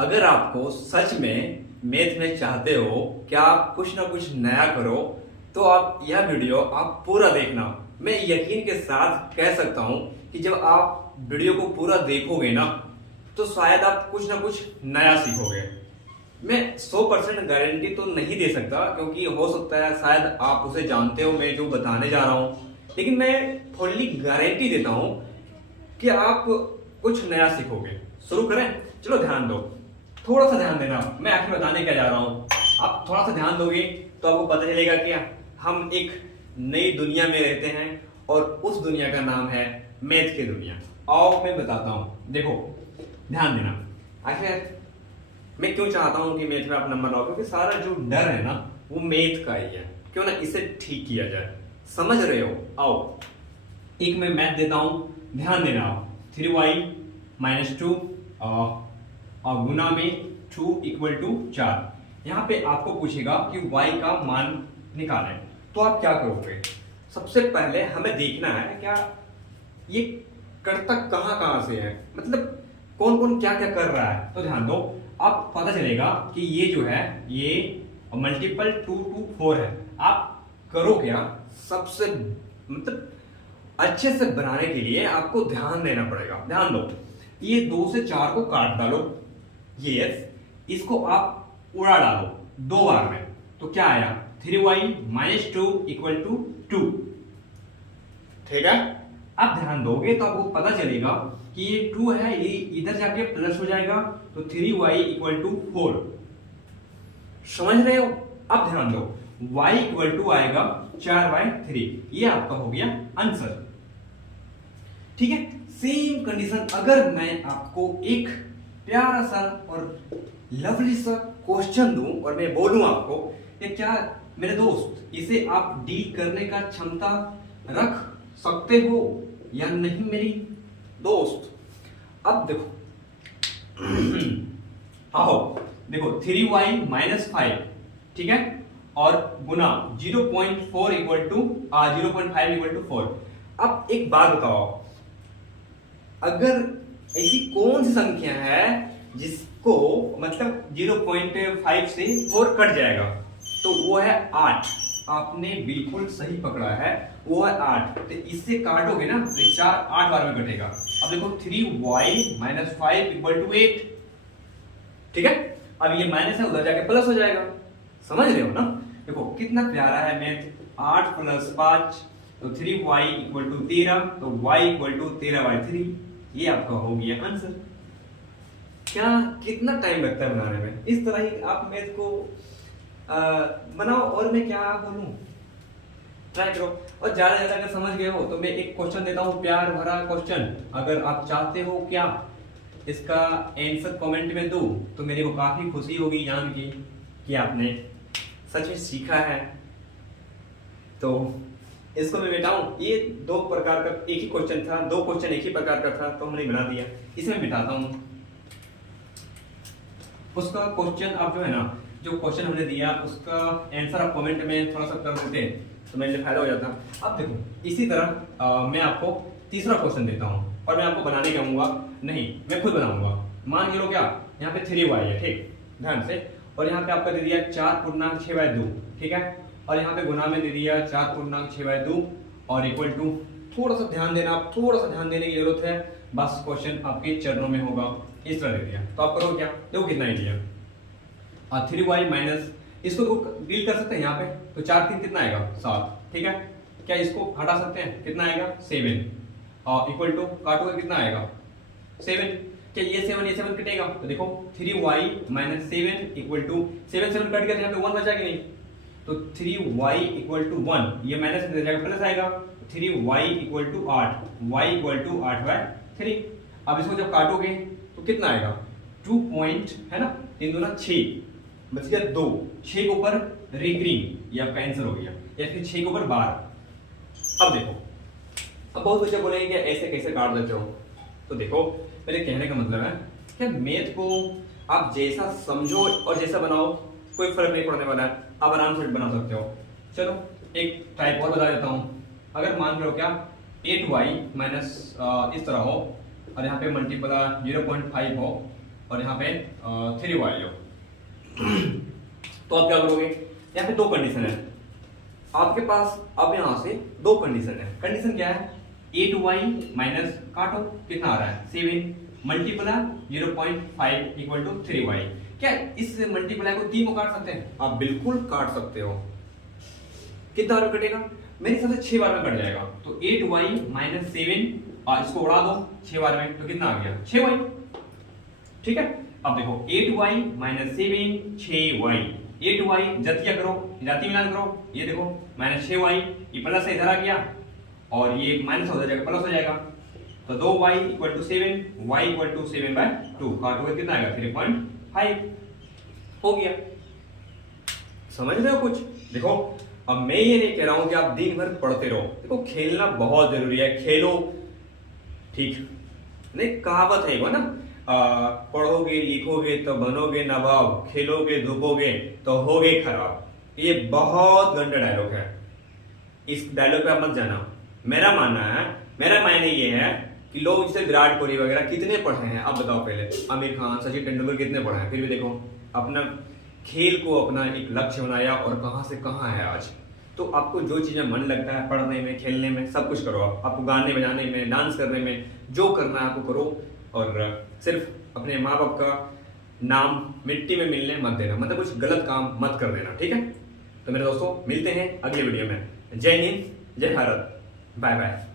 अगर आपको सच में मैथ में चाहते हो कि आप कुछ ना कुछ नया करो तो आप यह वीडियो आप पूरा देखना। मैं यकीन के साथ कह सकता हूं कि जब आप वीडियो को पूरा देखोगे ना तो शायद आप कुछ ना कुछ नया सीखोगे। मैं 100% गारंटी तो नहीं दे सकता क्योंकि हो सकता है शायद आप उसे जानते हो मैं जो बताने जा रहा हूं, लेकिन मैं फुल्ली गारंटी देता हूं कि आप कुछ नया सीखोगे। शुरू करें? चलो ध्यान दो, थोड़ा सा ध्यान देना। मैं आखिर बताने क्या जा रहा हूँ, आप थोड़ा सा ध्यान दोगे तो आपको पता चलेगा कि हम एक नई दुनिया में रहते हैं और उस दुनिया का नाम है मैथ की दुनिया। आओ मैं बताता हूँ, देखो ध्यान देना। आखिर मैं क्यों चाहता हूँ कि मैथ में आप नंबर लाओ, क्योंकि सारा जो डर है ना वो मैथ का ही है। क्यों ना इसे ठीक किया जाए, समझ रहे हो? आओ एक मैं मैथ देता हूँ, ध्यान देना। 3y-2 और गुना में 2 इक्वल टू 4। यहाँ पे आपको पूछेगा कि y का मान निकालें, तो आप क्या करोगे? सबसे पहले हमें देखना है क्या ये करता कहाँ से है, मतलब कौन कौन क्या क्या कर रहा है। तो ध्यान दो, आप पता चलेगा कि ये जो है ये मल्टीपल 2 to 4 है। आप करो क्या, सबसे मतलब अच्छे से बनाने के लिए आपको ध्यान देना पड़ेगा। ध्यान दो, ये 2 से 4 को काट डालो, यस, इसको आप उड़ा डालो 2 बार में, तो क्या आया? 3y-2 equal to 2। ठीक है, आप ध्यान दोगे तो आपको पता चलेगा कि ये 2 है, ये इधर जाके प्लस हो जाएगा, तो 3y इक्वल टू 4। समझ रहे हो? अब ध्यान दो, y इक्वल टू आएगा 4/3। ये आपका हो गया आंसर। ठीक है, सेम कंडीशन अगर मैं आपको एक प्यारा सा और लवली सा क्वेश्चन दूं और मैं बोलूं आपको कि क्या मेरे दोस्त इसे आप डील करने का क्षमता रख सकते हो या नहीं मेरी दोस्त? अब देखो आओ देखो, 3y-5, ठीक है, और गुना 0.4 इक्वल टू 0.5 इक्वल टू 4। अब एक बात बताओ, अगर ऐसी कौन सी संख्या है जिसको मतलब 0.5 से 4 कट जाएगा, तो वो है 8। आपने बिल्कुल सही पकड़ा है, वो है 8। तो इससे काटोगे ना तो 4 8 बार में कटेगा। अब देखो 3y-5 इक्वल टू 8। ठीक है, अब ये माइनस है, उधर जाके प्लस हो जाएगा। समझ रहे हो ना? देखो कितना प्यारा है मैथ। 8 + 5 तो 3y इक्वल टू 13, तो y इक्वल टू 13/3। ये आपका हो गया आंसर। क्या कितना टाइम लगता है बनाने में? इस तरह ही आप मैथ को बनाओ। और मैं क्या बोलूं, ट्राई करो। और ज्यादा ज्यादा अगर समझ गए हो तो मैं एक क्वेश्चन देता हूं, प्यार भरा क्वेश्चन। अगर आप चाहते हो क्या इसका आंसर कमेंट में दूं तो मेरे को काफी खुशी होगी जान के कि आपने सच में सीखा है। तो इसको मैं मिटाऊं, ये 2 प्रकार का एक ही क्वेश्चन था, 2 क्वेश्चन एक ही प्रकार का था, तो हमने बना दिया। इसे मैं मिटाता हूं। उसका क्वेश्चन आप जो है ना, जो क्वेश्चन हमने दिया उसका आंसर आप कमेंट में थोड़ा सा कर देते तो मेरे लिए फायदा हो जाता। अब देखो इसी तरह मैं आपको तीसरा क्वेश्चन देता हूं और मैं आपको बनाने कहूंगा नहीं, मैं खुद बनाऊंगा। मान के लो क्या, यहाँ पे 3y है, ठीक, ध्यान से, और यहाँ पे आपका दे दिया 4/6/2, ठीक है, और यहाँ पे गुना में दे दिया 4/6/2 और इक्वल टू। थोड़ा सा ध्यान देना, थोड़ा सा ध्यान देने की जरूरत है, बस क्वेश्चन आपके चरणों में होगा। इस तरह दे दिया तो आप करो क्या, देखो कितना ही दिया, 3y माइनस, इसको डील कर सकते हैं यहाँ पे, तो 4 3 कितना आएगा 7, ठीक है, क्या इसको हटा सकते हैं, कितना आएगा 7, और इक्वल टू काटोगे कितना आएगा 7। क्या ये 7 कटेगा, तो देखो 3y-7 इक्वल टू 7 कट गया तो यहाँ पे 1 बचा कि नहीं, तो 3y इक्वल टू 1, ये माइनस में जाएगा प्लस आएगा, 3y equal to 8, y equal to 8/3। अब इसको जब काटोगे तो कितना आएगा 2 पॉइंट है ना, 3 दूना 6, बच गया 2, 6 के ऊपर रिग्रीन, ये आपका आंसर हो गया, या फिर 6 के ऊपर 12। अब देखो, अब बहुत बच्चे बोलेंगे कि ऐसे कैसे काट देते हो, तो देखो मेरे कहने का मतलब है कि मैथ को आप जैसा समझो और जैसा बनाओ कोई फर्क नहीं पड़ने वाला है, आप आराम से बना सकते हो। चलो एक टाइप और बता देता हूँ। अगर मान लो क्या 8y माइनस इस तरह हो और यहाँ पे मल्टीपल 0.5 हो, और यहाँ पे 3y लो। तो आप क्या करोगे, यहाँ पे दो कंडीशन है आपके पास। अब यहाँ से दो कंडीशन है। कंडीशन क्या है, 8y माइनस काटो कितना आ रहा है 7 मल्टीप्लाई 0.5 इक्वल टू 3y। क्या इस मल्टीप्लाई को 3 को काट सकते हैं? आप बिल्कुल काट सकते हो। कितना बार में कटेगा? मेरे हिसाब से 6 बार में कट जाएगा। तो 8y माइनस 7 इसको उड़ा दो 6 बार में तो कितना आ गया 6y। ठीक है, अब देखो 8y माइनस 7 6y, 8y जतिया करो, जाति मिलान करो, ये देखो माइनस 6y, ये प्लस से इधर आ गया और ये माइनस हो जाएगा प्लस हो जाएगा। तो 2y equal to 7, y equal to 7/2 काटोगे कितना आएगा 3.5 हो गया। समझ रहे हो कुछ? देखो अब मैं ये नहीं कह रहा हूं कि आप दिन भर पढ़ते रहो, देखो खेलना बहुत जरूरी है, खेलो। ठीक नहीं, कहावत है वो ना, पढ़ोगे लिखोगे तो बनोगे नवाब, खेलोगे धूपोगे तो होगे खराब। ये बहुत गंदा डायलॉग है, इस डायलॉग पे आप मत जाना। मेरा मायने ये है कि लोग जैसे विराट कोहली वगैरह कितने पढ़े हैं आप बताओ पहले, आमिर खान सचिन तेंदुलकर कितने पढ़े हैं, फिर भी देखो अपना खेल को अपना एक लक्ष्य बनाया और कहां से कहां है आज। तो आपको जो चीजें मन लगता है पढ़ने में खेलने में सब कुछ करो। आपको गाने बजाने में डांस करने में जो करना है आपको करो, और सिर्फ अपने माँ बाप का नाम मिट्टी में मिलने मत देना, मतलब कुछ गलत काम मत कर देना। ठीक है, तो मेरे दोस्तों मिलते हैं अगले वीडियो में। जय हिंद, जय भारत, बाय बाय।